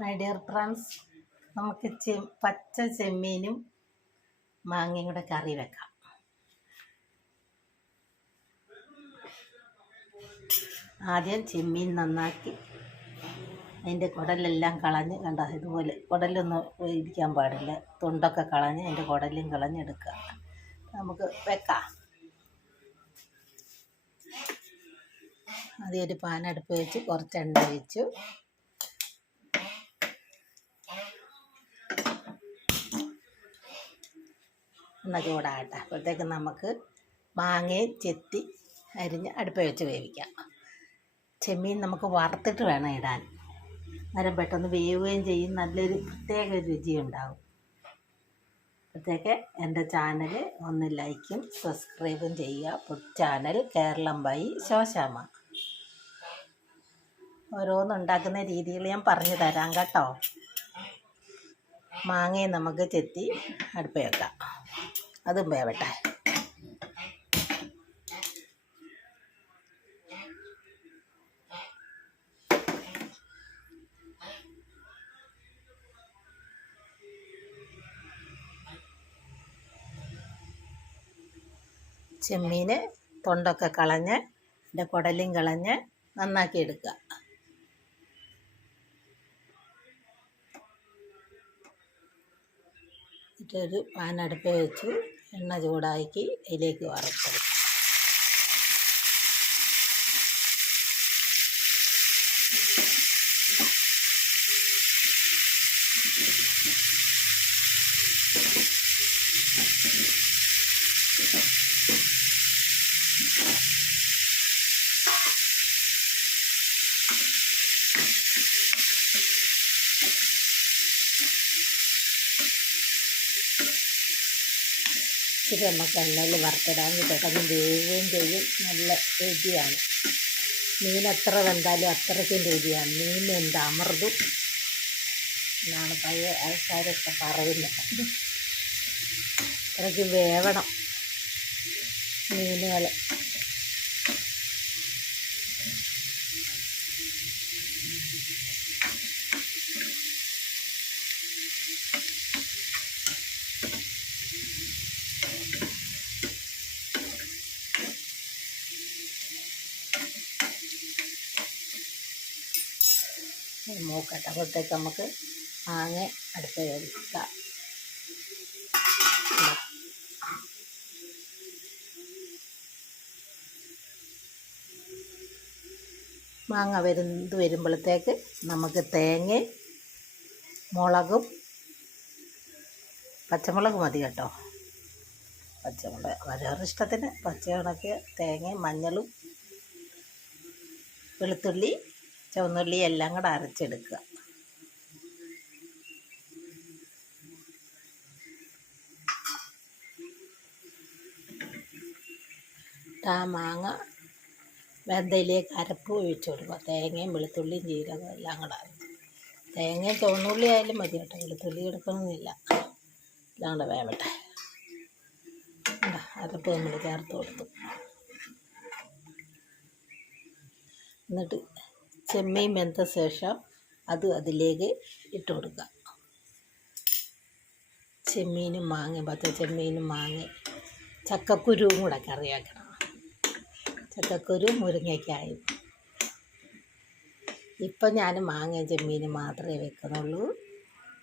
My dear friends, നമുക്ക് പച്ച ചെമ്മീനും മാങ്ങയും കൂടെ കറി വെക്കാം. ആദ്യം ചെമ്മീൻ നന്നാക്കി അതിൻ്റെ കുടലെല്ലാം കളഞ്ഞ്, കണ്ടോ ഇതുപോലെ കുടലൊന്നും ഇരിക്കാൻ പാടില്ല, തൊണ്ടൊക്കെ കളഞ്ഞ് അതിൻ്റെ കുടലും കളഞ്ഞെടുക്കുക. നമുക്ക് വെക്കാം. ആദ്യം ഒരു പാൻ അടുപ്പ് വെച്ച് കുറച്ച് എണ്ണ വെച്ചു. എണ്ണ ചൂടാകട്ടെ. അപ്പോഴത്തേക്ക് നമുക്ക് മാങ്ങയും ചെത്തി അരിഞ്ഞ് അടുപ്പ് വെച്ച് വേവിക്കാം. ചെമ്മീൻ നമുക്ക് വറുത്തിട്ട് വേണം ഇടാൻ, അന്നേരം പെട്ടെന്ന് വേവുകയും ചെയ്യും, നല്ലൊരു പ്രത്യേക രുചിയുണ്ടാകും. അപ്പോഴത്തേക്ക് എൻ്റെ ചാനൽ ഒന്ന് ലൈക്കും സബ്സ്ക്രൈബും ചെയ്യുക. Channel Keralam by Shoshamma. ഓരോന്നുണ്ടാക്കുന്ന രീതികൾ ഞാൻ പറഞ്ഞു തരാം കേട്ടോ. മാങ്ങയും നമുക്ക് ചെത്തി അടുപ്പ് വെക്കാം, അതും വേവട്ടെ. ചെമ്മീന് തൊണ്ടൊക്കെ കളഞ്ഞ് അതിൻ്റെ കുടലും കളഞ്ഞ് നന്നാക്കി എടുക്കുക. എന്നിട്ടൊരു പാൻ അടുപ്പ് വെച്ച് എണ്ണ ചൂടാക്കി അതിലേക്ക് വറുത്തെടുക്കുക. ഇത് നമുക്ക് എണ്ണയിൽ വറുത്തിടാൻ പെട്ടെന്ന് വേവുകയും ചെയ്യും, നല്ല രുചിയാണ്. മീൻ എത്ര വെന്താലും അത്രയ്ക്കും രുചിയാണ്. മീൻ എന്ത് അമൃതും എന്നാണ് പഴയ ആൾക്കാരൊക്കെ പറയുന്നത്. അത്രയ്ക്ക് വേവണം മീനുകൾ. മൂക്കട്ടെ. അപ്പോഴത്തേക്ക് നമുക്ക് മാങ്ങ അടുപ്പ് വെക്കാം. മാങ്ങ വരുമ്പോഴത്തേക്ക് നമുക്ക് തേങ്ങയും മുളകും, പച്ചമുളക് മതി കേട്ടോ, പച്ചമുളക് ഓരോരുടെ ഇഷ്ടത്തിന്, പച്ചമുളക്, തേങ്ങയും മഞ്ഞളും വെളുത്തുള്ളി ചുവന്നുള്ളി എല്ലാം കൂടെ അരച്ചെടുക്കുക. ആ മാങ്ങ വെന്തയിലേക്ക് അരപ്പ് ഒഴിച്ചു കൊടുക്കുക. തേങ്ങയും വെളുത്തുള്ളിയും ജീരകം എല്ലാം കൂടെ അരച്ച്, തേങ്ങയും ചുവന്നുള്ളി ആയാലും മതി കേട്ടോ, വെളുത്തുള്ളി എടുക്കണമെന്നില്ല. എല്ലാം കൂടെ വേവട്ടെ. അരപ്പ് നമ്മൾ ചേർത്ത് കൊടുത്തു. എന്നിട്ട് ചെമ്മീൻ വെന്ത ശേഷം അത് അതിലേക്ക് ഇട്ട് കൊടുക്കുക. ചെമ്മീനും മാങ്ങയും, പച്ച ചെമ്മീനും മാങ്ങയും ചക്കക്കുരുവും കൂടെ കറിയാക്കണം. ചക്കക്കുരു മുരിങ്ങയ്ക്കായും. ഇപ്പം ഞാൻ മാങ്ങയും ചെമ്മീനും മാത്രമേ വെക്കുന്നുള്ളൂ,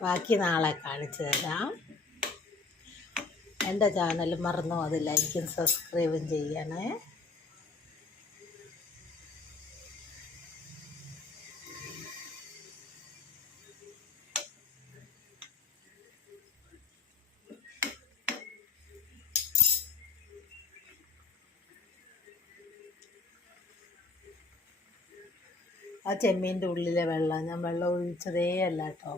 ബാക്കി നാളെ കാണിച്ചു തരാം. എൻ്റെ ചാനൽ മറന്നോ അത് ലൈക്കും സബ്സ്ക്രൈബും ചെയ്യണേ. ആ ചെമ്മീൻ്റെ ഉള്ളിലെ വെള്ളം ഞാൻ വെള്ളം ഒഴിച്ചതേ അല്ല കേട്ടോ,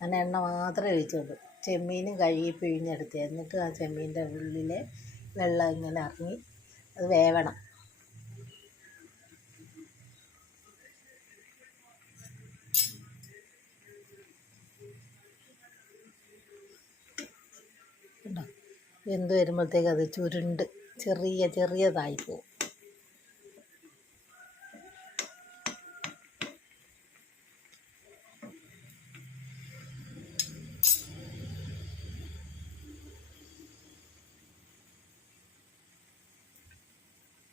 ഞാൻ എണ്ണ മാത്രമേ ഒഴിച്ചുള്ളൂ. ചെമ്മീനും കഴുകി പിഴിഞ്ഞെടുത്ത്, എന്നിട്ട് ആ ചെമ്മീൻ്റെ ഉള്ളിലെ വെള്ളം ഇങ്ങനെ ഇറങ്ങി അത് വേവണം. കണ്ടോ, വെന്ത് വരുമ്പോഴത്തേക്ക് അത് ചുരുണ്ട് ചെറിയതായി പോകും.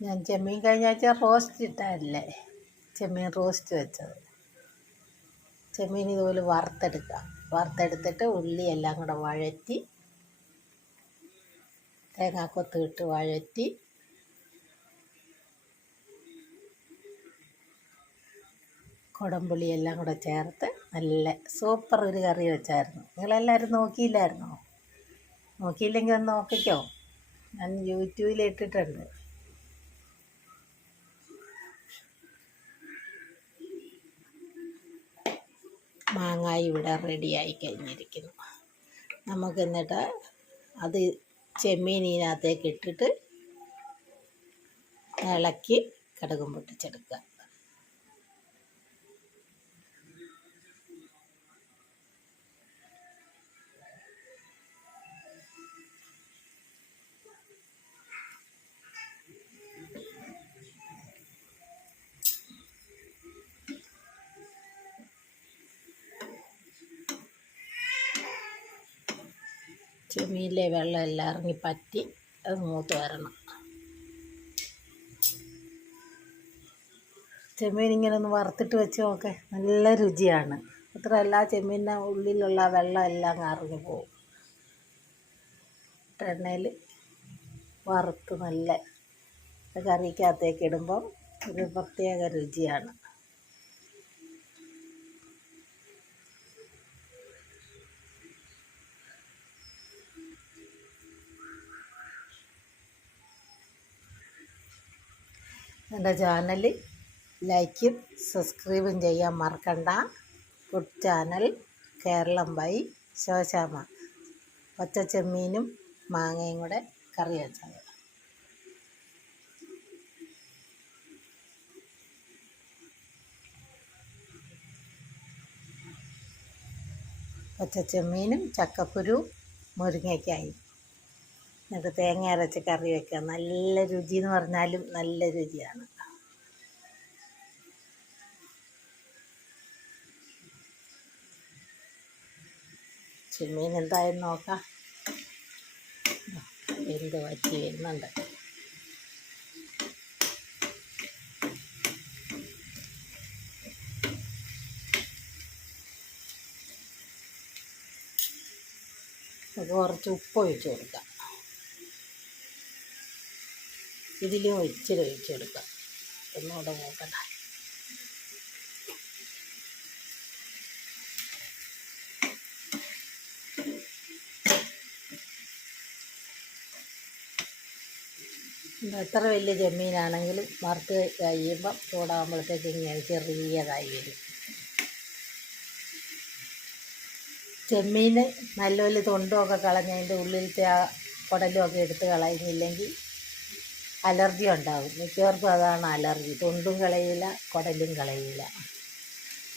ഞാൻ ചെമ്മീൻ കഴിഞ്ഞ ആഴ്ച റോസ്റ്റ് ഇട്ടല്ലേ, ചെമ്മീൻ റോസ്റ്റ് വെച്ചത്. ചെമ്മീൻ ഇതുപോലെ വറുത്തെടുത്തിട്ട് ഉള്ളി എല്ലാം കൂടെ വഴറ്റി, തേങ്ങാക്കൊത്ത് ഇട്ട് വഴറ്റി, കുടംപുളി എല്ലാം കൂടെ ചേർത്ത് നല്ല സൂപ്പർ ഒരു കറി വെച്ചായിരുന്നു. നിങ്ങളെല്ലാവരും നോക്കിയില്ലായിരുന്നോ? നോക്കിയില്ലെങ്കിൽ ഒന്ന് നോക്കിക്കോ, ഞാൻ യൂട്യൂബിൽ ഇട്ടിട്ടുണ്ട്. മാങ്ങായി ഇവിടെ റെഡിയായി കഴിഞ്ഞിരിക്കുന്നു. നമുക്ക് എന്നിട്ട് അത് ചെമ്മീനകത്തേക്ക് ഇട്ടിട്ട് ഇളക്കി കടുകും പൊട്ടിച്ചെടുക്കുക. ചെമ്മീനിലെ വെള്ളം എല്ലാം ഇറങ്ങി പറ്റി അത് മൂത്ത് വരണം. ചെമ്മീൻ ഇങ്ങനെ ഒന്ന് വറുത്തിട്ട് വെച്ച് നോക്കെ, നല്ല രുചിയാണ്. മാത്രമല്ല ചെമ്മീൻ്റെ ഉള്ളിലുള്ള വെള്ളം എല്ലാം ഇറങ്ങി പോകും. എണ്ണയിൽ വറുത്ത് നല്ല കറിക്കകത്തേക്ക് ഇടുമ്പം ഒരു പ്രത്യേക രുചിയാണ്. എൻ്റെ ചാനൽ ലൈക്കും സബ്സ്ക്രൈബും ചെയ്യാൻ മറക്കണ്ട. Food channel Keralam by Shoshamma. പച്ചച്ചെമ്മീനും മാങ്ങയും കൂടെ കറി വെച്ചത്. പച്ചച്ചെമ്മീനും ചക്കക്കുരു മുരിങ്ങയ്ക്കായി എന്നിട്ട് തേങ്ങ അരച്ച് കറി വെക്കുക. നല്ല രുചി എന്ന് പറഞ്ഞാലും നല്ല രുചിയാണ്. ചെമ്മീൻ എന്തായാലും നോക്കാം, എന്ത് വറ്റി വരുന്നുണ്ട്. കുറച്ച് ഉപ്പ് ഒഴിച്ച് കൊടുക്കാം. ഇതിലും ഇച്ചിരി ഒഴിച്ച് കൊടുക്കാം. ഒന്നുകൂടെ നോക്കട്ടെ. എത്ര വലിയ ചെമ്മീനാണെങ്കിലും വറുത്ത് കഴിയുമ്പം ചൂടാകുമ്പോഴത്തേക്ക് ഇങ്ങനെ ചെറിയതായി വരും. ചെമ്മീൻ നല്ലപോലെ തൊണ്ടുമൊക്കെ കളഞ്ഞതിൻ്റെ ഉള്ളിലത്തെ ആ കുടലുമൊക്കെ എടുത്ത് കളയുന്നില്ലെങ്കിൽ അലർജി ഉണ്ടാകും. മിക്കവർക്കും അതാണ് അലർജി. തൊണ്ടും കളയില്ല, കുടലും കളയില്ല.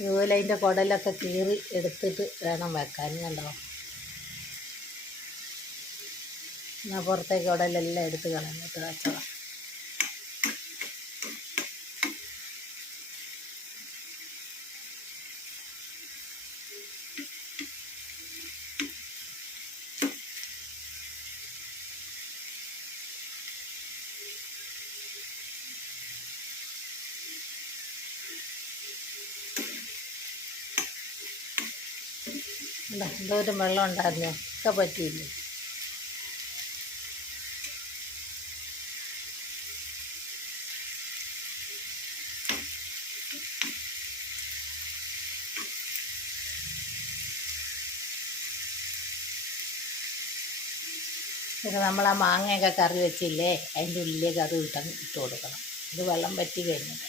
ഇതുപോലെ അതിൻ്റെ കുടലൊക്കെ കീറി എടുത്തിട്ട് വേണം വെക്കാൻ. കണ്ടോ, എന്നാൽ പുറത്തേക്ക് കുടലെല്ലാം എടുത്ത് കളഞ്ഞിട്ട് വെച്ചതാണ്. എന്തോരം വെള്ളം ഉണ്ടായിരുന്നോ, ഒക്കെ പറ്റിയില്ലേ. പിന്നെ നമ്മൾ ആ മാങ്ങയൊക്കെ കറി വെച്ചില്ലേ, അതിൻ്റെ ഉള്ളിലേക്ക് അത് ഇട്ട് കൊടുക്കണം. ഇത് വെള്ളം പറ്റി കഴിഞ്ഞിട്ട്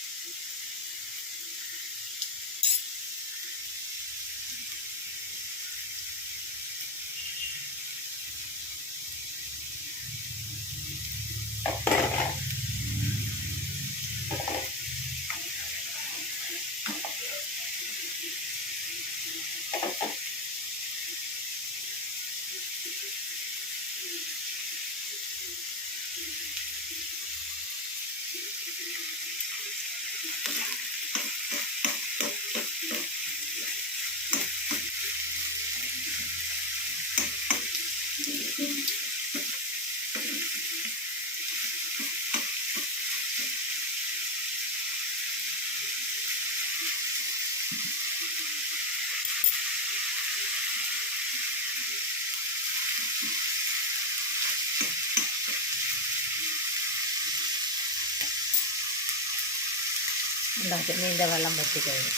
ചെമ്മീൻ്റെ വെള്ളം വറ്റി കഴിഞ്ഞു.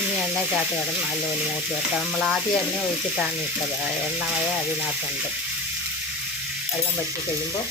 ഇനി എണ്ണയ്ക്കകത്ത് കിടന്ന് നല്ലപോലെ മൂത്ത് വെക്കാം. നമ്മൾ ആദ്യം എണ്ണ ഒഴിച്ചിട്ടാണ് ഇട്ടത്. ആ എണ്ണ വയ അതിനകത്തുണ്ട്. വെള്ളം വറ്റി കഴിയുമ്പോൾ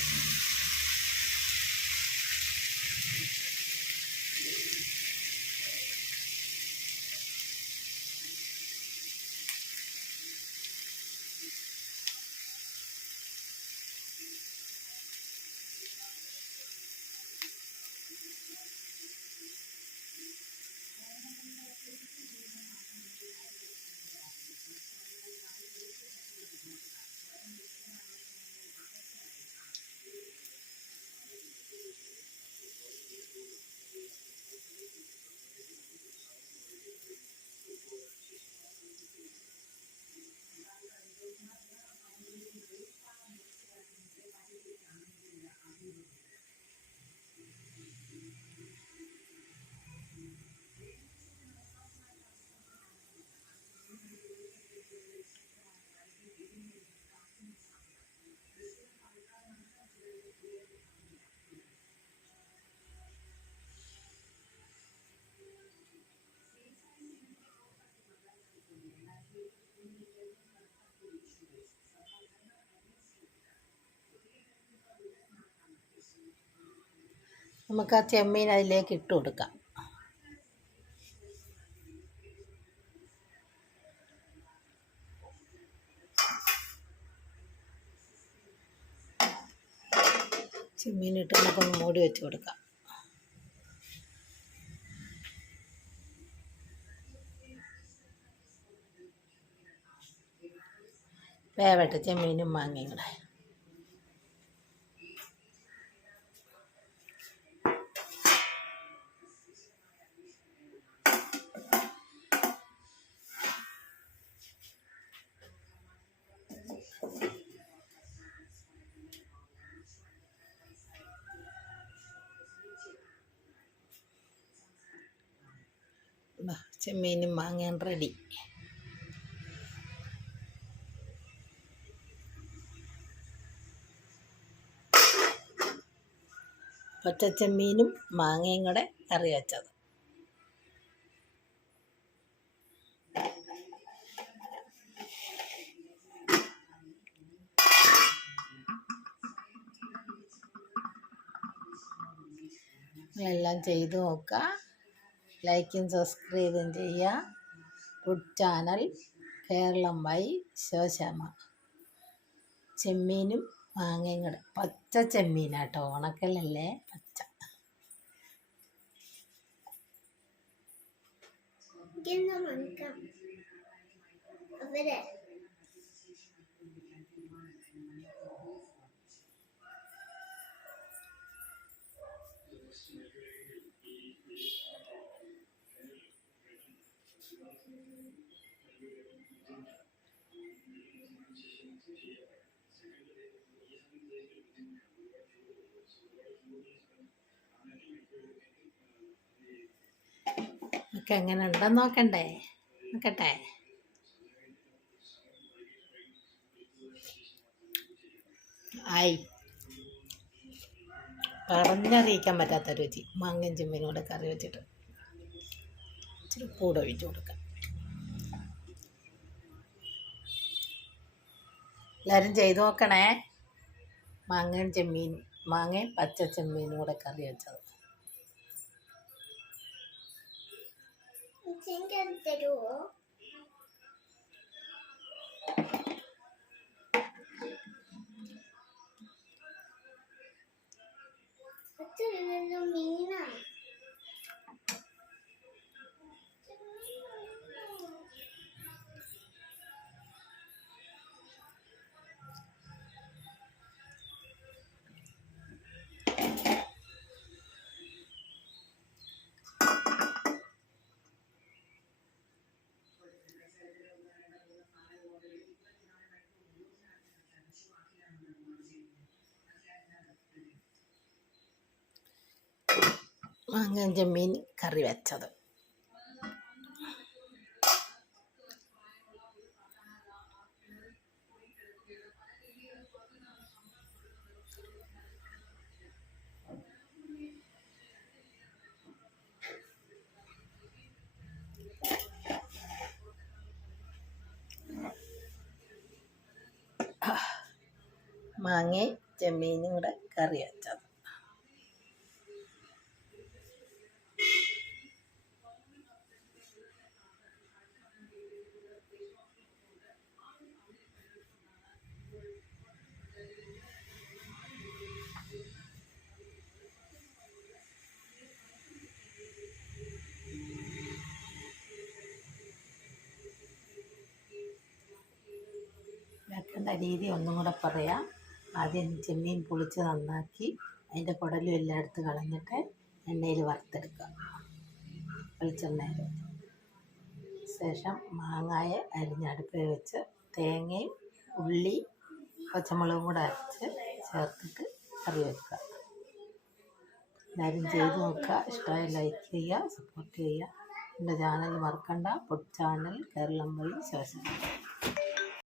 നമുക്ക് ആ ചെമ്മീൻ അതിലേക്ക് ഇട്ട് കൊടുക്കാം. ചെമ്മീനിട്ട് നമുക്കൊന്ന് മൂടി വെച്ച് കൊടുക്കാം. വേവട്ടെ ചെമ്മീനും മാങ്ങയും കൂടെ. ചെമ്മീനും മാങ്ങയും റെഡി. പച്ചച്ചെമ്മീനും മാങ്ങയും കൂടെ കറി വെച്ചത്. നിങ്ങളെല്ലാം ചെയ്ത് നോക്കുക. ലൈക്കും സബ്സ്ക്രൈബും ചെയ്യുക. Food channel Keralam by Soshamma. ചെമ്മീനും മാങ്ങയും കൂടെ. പച്ച ചെമ്മീനാട്ടോ, ഉണക്കലല്ലേ, പച്ച. ഒക്കെ എങ്ങനെ ഉണ്ടെന്ന് നോക്കണ്ടേ? നോക്കട്ടെ. ആയി, പറഞ്ഞറിയിക്കാൻ പറ്റാത്ത രുചി. മാങ്ങയും ചെമ്മീനും കൂടെ കറി വെച്ചിട്ട് ഇച്ചിരി കൂടെ ഒഴിച്ചു കൊടുക്കാം. എല്ലാവരും ചെയ്ത് നോക്കണേ. മാങ്ങയും പച്ച ചെമ്മീനും കൂടെ കറി വെച്ചത്. തരുമോ? മീനാണ്. മാങ്ങയും ചെമ്മീൻ കറി വെച്ചത്. മാങ്ങയും ചെമ്മീനും കൂടെ കറി വെച്ചത്. വെക്കേണ്ട രീതി ഒന്നും കൂടെ പറയാം. ആദ്യം ചെമ്മീൻ പൊളിച്ച് നന്നാക്കി അതിൻ്റെ കുടലും എല്ലാം എടുത്ത് കളഞ്ഞിട്ട് എണ്ണയിൽ വറുത്തെടുക്കുക, വെളിച്ചെണ്ണയിൽ. ശേഷം മാങ്ങായെ അരിഞ്ഞ് അടുപ്പിൽ വെച്ച് തേങ്ങയും ഉള്ളി പച്ചമുളകും കൂടെ അരച്ച് ചേർത്തിട്ട് കറി വെക്കുക. എല്ലാവരും ചെയ്ത് നോക്കുക. ഇഷ്ടമായി ലൈക്ക് ചെയ്യുക, സപ്പോർട്ട് ചെയ്യുക. എൻ്റെ ചാനൽ മറക്കണ്ട. ഫുഡ് ചാനൽ കേരളം വഴി ശോശനം.